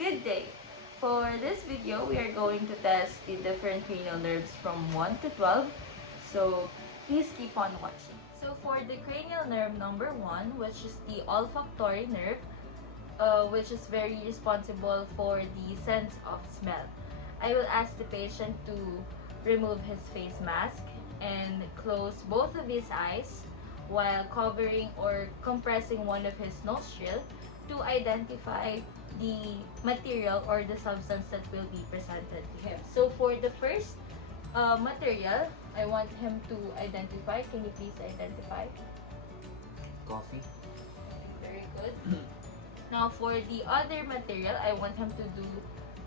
Good day! For this video, we are going to test the different cranial nerves from 1 to 12. So, please keep on watching. So, for the cranial nerve number 1, which is the olfactory nerve, which is very responsible for the sense of smell, I will ask the patient to remove his face mask and close both of his eyes while covering or compressing one of his nostrils to identify the material or the substance that will be presented to him. So for the first material, I want him to identify. Can you please identify? Coffee. Very good. Now for the other material, I want him to do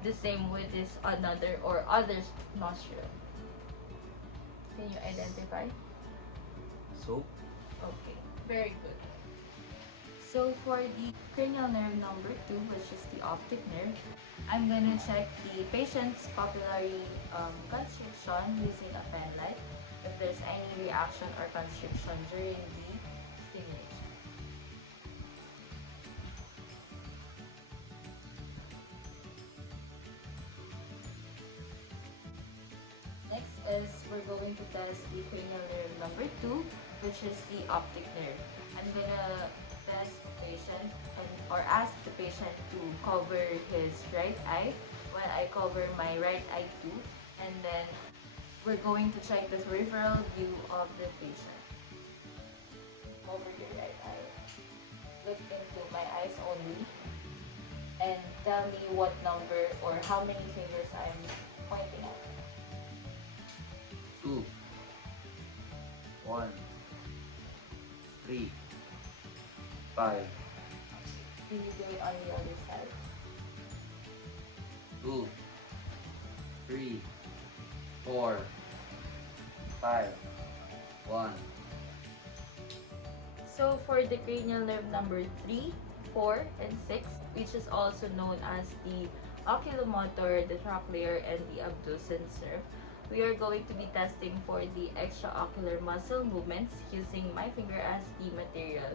the same with this another or other's nostril. Can you identify? Soap. Okay, very good. So for the cranial nerve number 2, which is the optic nerve, I'm gonna check the patient's papillary constriction using a pen light if there's any reaction or constriction during the stimulation. Next is we're going to test the cranial nerve number 2, which is the optic nerve. I'm gonna test the patient or ask the patient to cover his right eye while I cover my right eye too, and then we're going to check the peripheral view of the patient. Cover your right eye. Look into my eyes only and tell me what number or how many fingers I'm pointing at. 2 1 3 5 Will you do it on the other side? 2 3 4 5 1. So for the cranial nerve number 3, 4, and 6, which is also known as the oculomotor, the trochlear, and the abducens nerve, we are going to be testing for the extraocular muscle movements using my finger as the material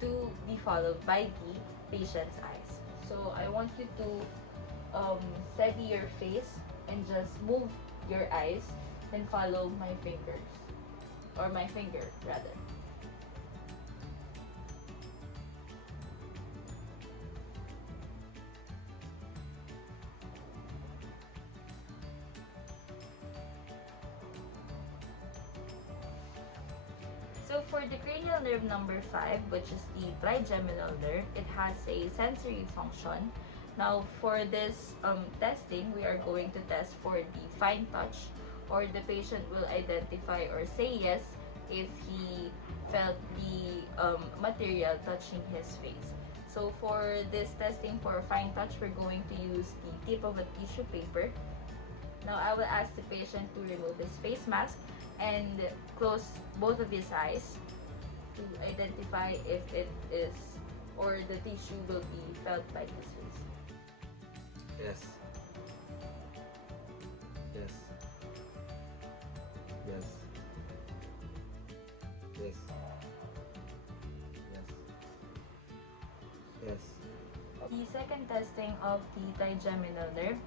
to be followed by the patient's eyes. So I want you to steady your face and just move your eyes and follow my fingers, or my finger rather. So for the cranial nerve number 5, which is the trigeminal nerve, it has a sensory function. Now for this testing, we are going to test for the fine touch, or the patient will identify or say yes if he felt the material touching his face. So for this testing for fine touch, we're going to use the tip of a tissue paper. Now I will ask the patient to remove his face mask and close both of his eyes to identify if it is or the tissue will be felt by his face. Yes. Yes. Yes. Yes. Yes. Yes. The second testing of the trigeminal nerve,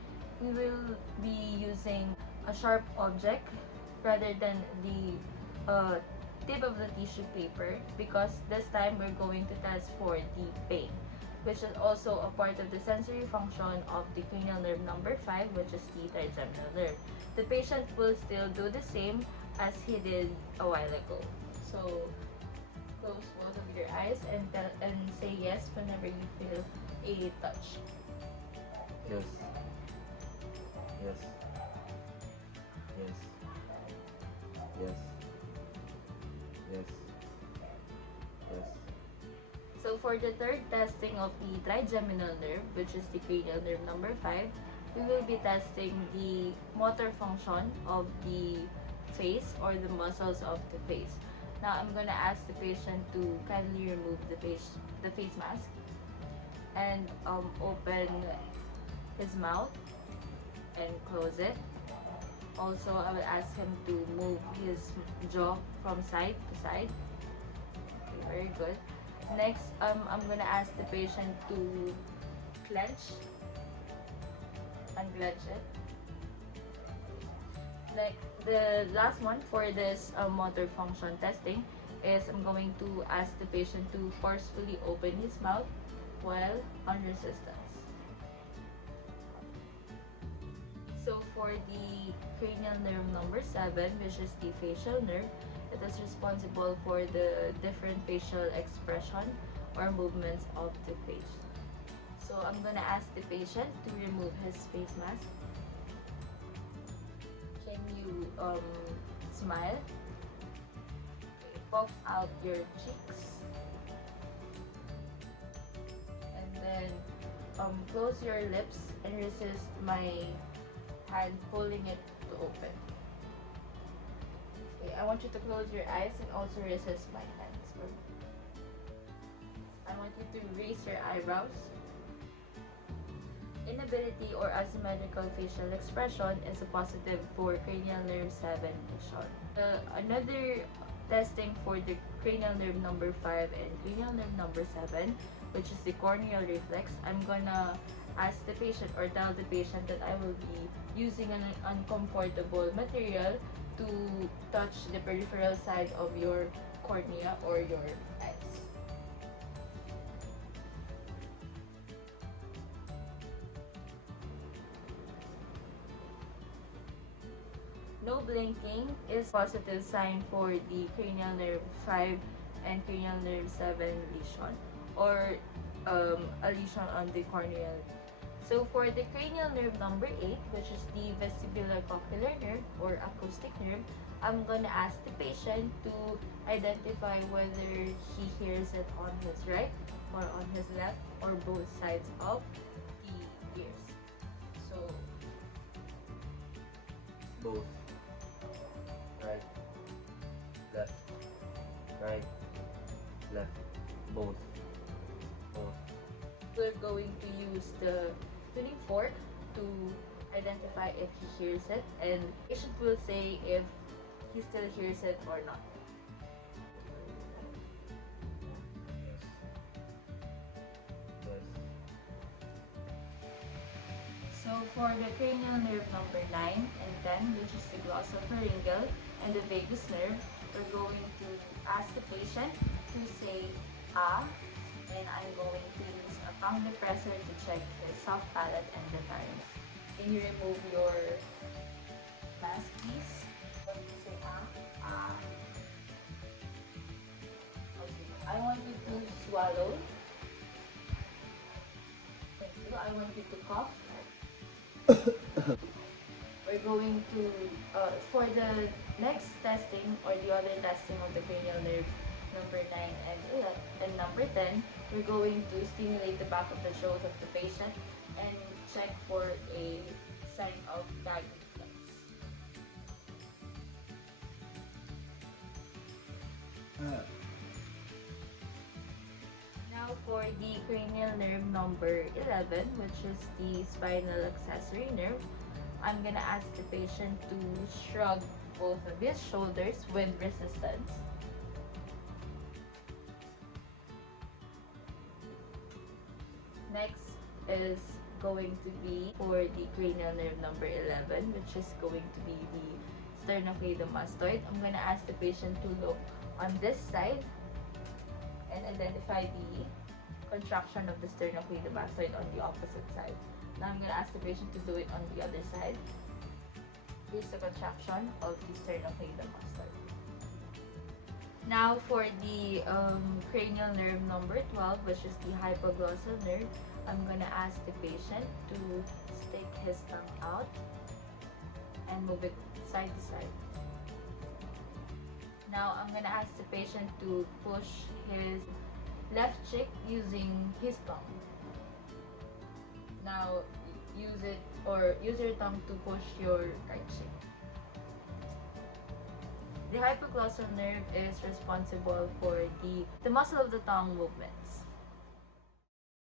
we will be using a sharp object rather than the tip of the tissue paper, because this time we're going to test for the pain, which is also a part of the sensory function of the cranial nerve number 5, which is the trigeminal nerve. The patient will still do the same as he did a while ago. So close both of your eyes and say yes whenever you feel a touch. Yes. Yes. Yes. Yes. Yes. Yes. So for the third testing of the trigeminal nerve, which is the cranial nerve number 5, we will be testing the motor function of the face or the muscles of the face. Now I'm gonna ask the patient to kindly remove the face mask and open his mouth and close it. Also, I will ask him to move his jaw from side to side. Okay, very good. Next, I'm gonna ask the patient to clench unclench it. Like the last one for this motor function testing is I'm going to ask the patient to forcefully open his mouth while on resistance. So for the cranial nerve number 7, which is the facial nerve, it is responsible for the different facial expression or movements of the face. So I'm gonna ask the patient to remove his face mask. Can you smile? Okay, puff out your cheeks. And then close your lips and resist my hand pulling it to open. Okay, I want you to close your eyes and also resist my hands. I want you to raise your eyebrows. Inability or asymmetrical facial expression is a positive for cranial nerve 7 lesion. Another testing for the cranial nerve number 5 and cranial nerve number 7, which is the corneal reflex, I'm gonna ask the patient or tell the patient that I will be using an uncomfortable material to touch the peripheral side of your cornea or your eyes. No blinking is positive sign for the cranial nerve 5 and cranial nerve 7 lesion or a lesion on the corneal. So for the cranial nerve number 8, which is the vestibular cochlear nerve or acoustic nerve, I'm gonna ask the patient to identify whether he hears it on his right or on his left or both sides of the ears. So Both. Right. Left. Right. Left. Both. Both. we're going to use the tuning fork to identify if he hears it, and the patient will say if he still hears it or not. Yes. So for the cranial nerve number 9 and 10, which is the glossopharyngeal and the vagus nerve, we're going to ask the patient to say ah, and I'm going to use a tongue depressor to check his soft palate and the pharynx. Can you remove your mask, please? When you say ah. Okay. I want you to swallow. Thank you. I want you to cough. We're going to, for the next testing or the other testing of the cranial nerve number 9 and number 10, we're going to stimulate the back of the throat of the patient and check for a sign of gag reflex. Now for the cranial nerve number 11, which is the spinal accessory nerve, I'm gonna ask the patient to shrug both of his shoulders with resistance. Next is going to be for the cranial nerve number 11, which is going to be the sternocleidomastoid. I'm gonna ask the patient to look on this side and identify the contraction of the sternocleidomastoid on the opposite side. Now I'm gonna ask the patient to do it on the other side. Here's the contraction of the sternocleidomastoid. Now for the cranial nerve number 12, which is the hypoglossal nerve, I'm gonna ask the patient to stick his tongue out and move it side to side. Now I'm gonna ask the patient to push his left cheek using his tongue. Now use your tongue to push your right cheek. The hypoglossal nerve is responsible for the muscle of the tongue movements.